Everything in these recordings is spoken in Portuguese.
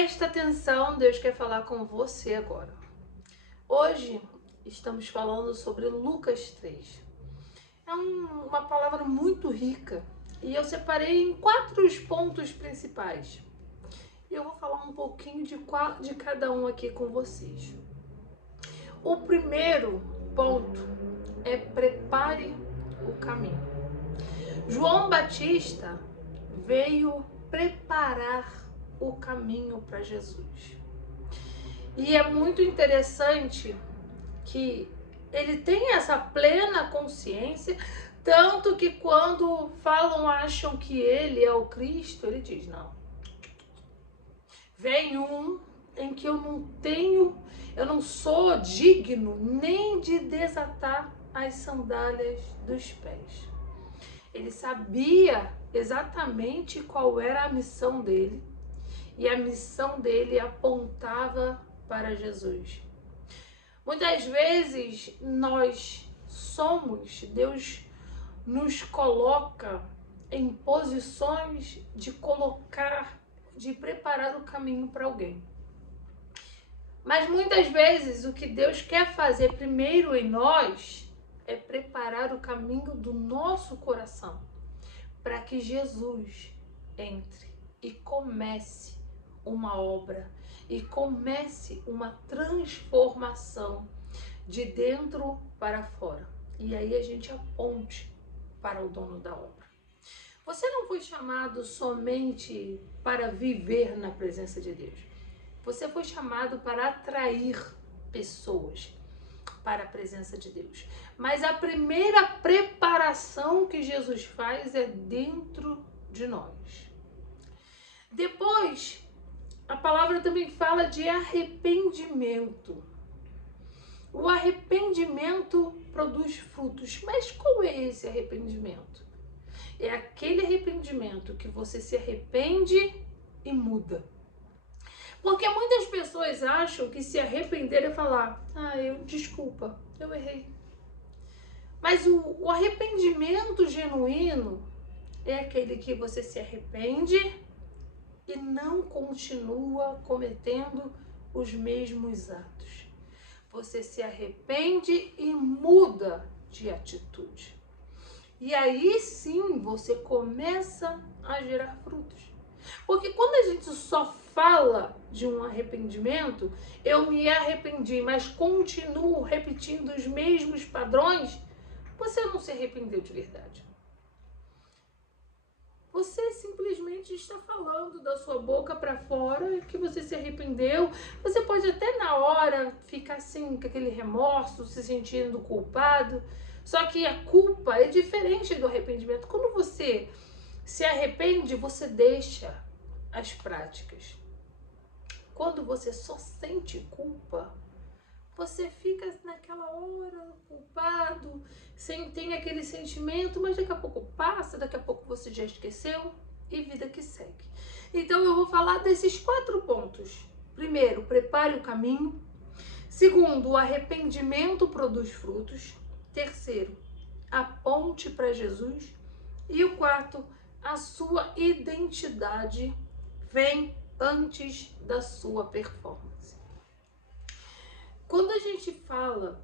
Presta atenção, Deus quer falar com você agora. Hoje estamos falando sobre Lucas 3. É uma palavra muito rica e eu separei em 4 pontos principais. E eu vou falar um pouquinho de cada um aqui com vocês. O primeiro ponto é prepare o caminho. João Batista veio preparar o caminho para Jesus. E é muito interessante que ele tem essa plena consciência, tanto que quando acham que ele é o Cristo, ele diz, não, vem um em que eu não sou digno nem de desatar as sandálias dos pés. Ele sabia exatamente qual era a missão dele, e a missão dele apontava para Jesus. Muitas vezes Deus nos coloca em posições de preparar o caminho para alguém. Mas muitas vezes o que Deus quer fazer primeiro em nós é preparar o caminho do nosso coração para que Jesus entre e comece uma obra e comece uma transformação de dentro para fora. E aí a gente aponte para o dono da obra. Você não foi chamado somente para viver na presença de Deus. Você foi chamado para atrair pessoas para a presença de Deus. Mas a primeira preparação que Jesus faz é dentro de nós. Depois, a palavra também fala de arrependimento. O arrependimento produz frutos. Mas qual é esse arrependimento? É aquele arrependimento que você se arrepende e muda. Porque muitas pessoas acham que se arrepender é falar, desculpa, eu errei. Mas o arrependimento genuíno é aquele que você se arrepende e não continua cometendo os mesmos atos. Você se arrepende e muda de atitude. E aí sim você começa a gerar frutos. Porque quando a gente só fala de um arrependimento, eu me arrependi, mas continuo repetindo os mesmos padrões, você não se arrependeu de verdade. Você simplesmente está falando da sua boca para fora que você se arrependeu. Você pode até na hora ficar assim com aquele remorso, se sentindo culpado. Só que a culpa é diferente do arrependimento. Quando você se arrepende, você deixa as práticas. Quando você só sente culpa, você fica naquela hora culpado, tem aquele sentimento, mas daqui a pouco passa, daqui a pouco você já esqueceu e vida que segue. Então eu vou falar desses 4 pontos. Primeiro, prepare o caminho. Segundo, o arrependimento produz frutos. Terceiro, aponte para Jesus. E o quarto, a sua identidade vem antes da sua performance. Quando a gente fala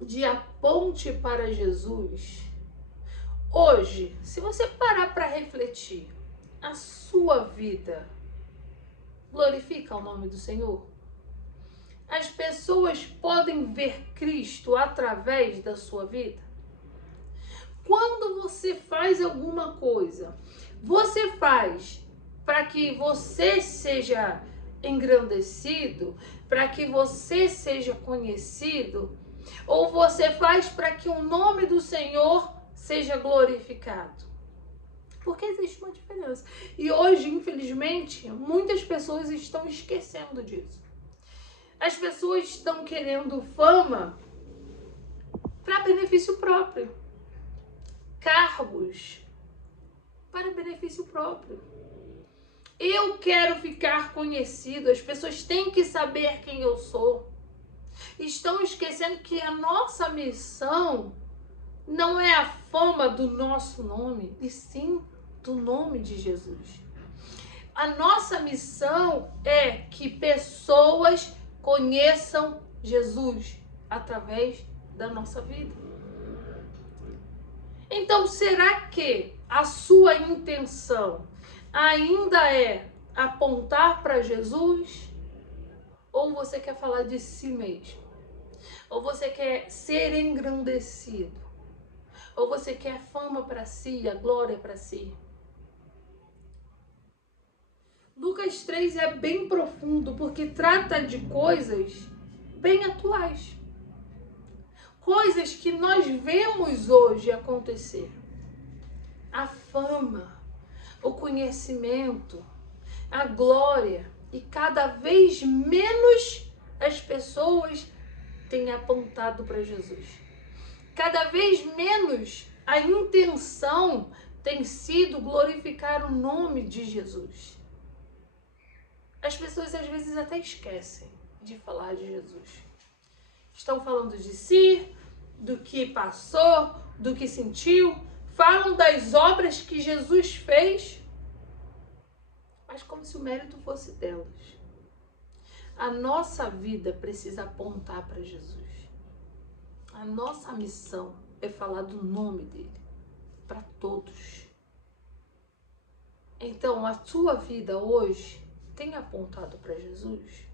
de aponte para Jesus, hoje, se você parar para refletir, a sua vida glorifica o nome do Senhor? As pessoas podem ver Cristo através da sua vida? Quando você faz alguma coisa, você faz para que você seja engrandecido, para que você seja conhecido, ou você faz para que o nome do Senhor seja glorificado? Porque existe uma diferença. E hoje, infelizmente, muitas pessoas estão esquecendo disso. As pessoas estão querendo fama para benefício próprio. Cargos para benefício próprio. Eu quero ficar conhecido, as pessoas têm que saber quem eu sou. Estão esquecendo que a nossa missão não é a fama do nosso nome, e sim do nome de Jesus. A nossa missão é que pessoas conheçam Jesus através da nossa vida. Então, será que a sua intenção ainda é apontar para Jesus? Ou você quer falar de si mesmo? Ou você quer ser engrandecido? Ou você quer fama para si, a glória para si? Lucas 3 é bem profundo porque trata de coisas bem atuais. Coisas que nós vemos hoje acontecer. A fama, o conhecimento, a glória. E cada vez menos as pessoas têm apontado para Jesus. Cada vez menos a intenção tem sido glorificar o nome de Jesus. As pessoas às vezes até esquecem de falar de Jesus. Estão falando de si, do que passou, do que sentiu, falam das obras que Jesus fez, mas como se o mérito fosse delas. A nossa vida precisa apontar para Jesus. A nossa missão é falar do nome dele para todos. Então, a sua vida hoje tem apontado para Jesus?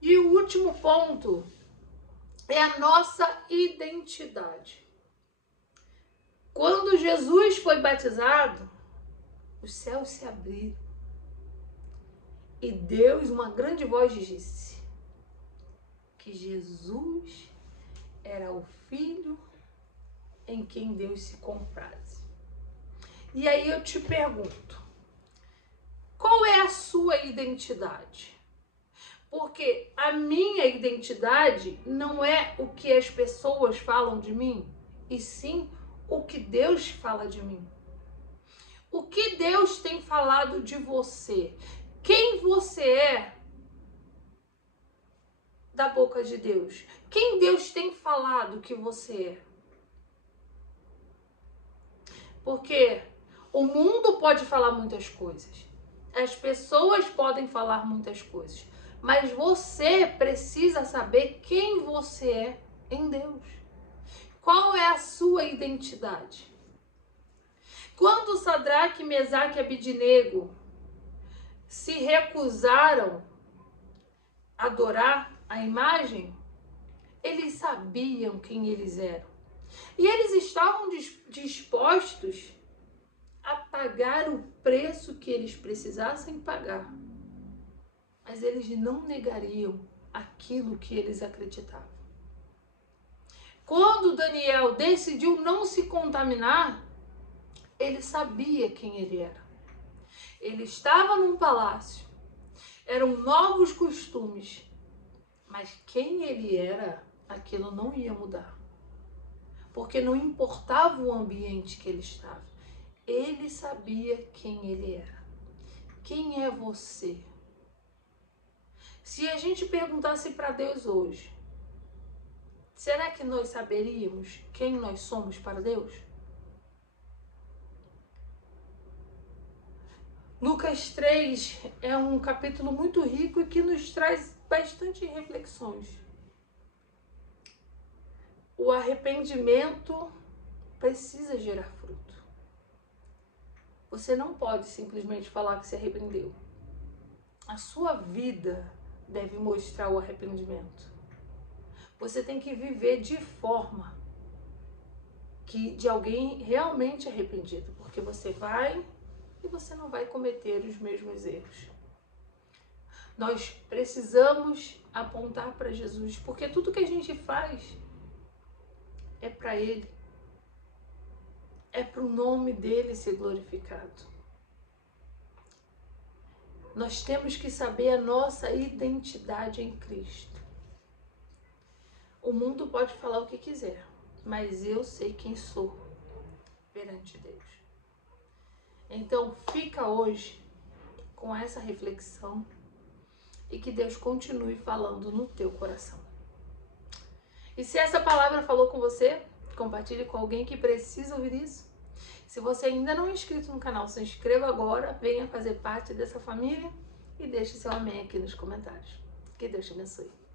E o último ponto é a nossa identidade. Quando Jesus foi batizado, os céus se abriram. E Deus, uma grande voz disse que Jesus era o Filho em quem Deus se compraze. E aí eu te pergunto, qual é a sua identidade? Porque a minha identidade não é o que as pessoas falam de mim, e sim o que Deus fala de mim. O que Deus tem falado de você? Quem você é da boca de Deus? Quem Deus tem falado que você é? Porque o mundo pode falar muitas coisas. As pessoas podem falar muitas coisas. Mas você precisa saber quem você é em Deus. Qual é a sua identidade? Quando Sadraque, Mesaque e Abidnego se recusaram a adorar a imagem, eles sabiam quem eles eram. E eles estavam dispostos a pagar o preço que eles precisassem pagar. Mas eles não negariam aquilo que eles acreditavam. Quando Daniel decidiu não se contaminar, ele sabia quem ele era. Ele estava num palácio, eram novos costumes, mas quem ele era, aquilo não ia mudar. Porque não importava o ambiente que ele estava. Ele sabia quem ele era. Quem é você? Se a gente perguntasse para Deus hoje, será que nós saberíamos quem nós somos para Deus? Lucas 3 é um capítulo muito rico e que nos traz bastante reflexões. O arrependimento precisa gerar fruto. Você não pode simplesmente falar que se arrependeu. A sua vida deve mostrar o arrependimento. Você tem que viver de forma de alguém realmente arrependido, porque você vai e você não vai cometer os mesmos erros. Nós precisamos apontar para Jesus, porque tudo que a gente faz é para Ele. É para o nome dele ser glorificado. Nós temos que saber a nossa identidade em Cristo. O mundo pode falar o que quiser, mas eu sei quem sou perante Deus. Então fica hoje com essa reflexão e que Deus continue falando no teu coração. E se essa palavra falou com você, compartilhe com alguém que precisa ouvir isso. Se você ainda não é inscrito no canal, se inscreva agora, venha fazer parte dessa família e deixe seu amém aqui nos comentários. Que Deus te abençoe.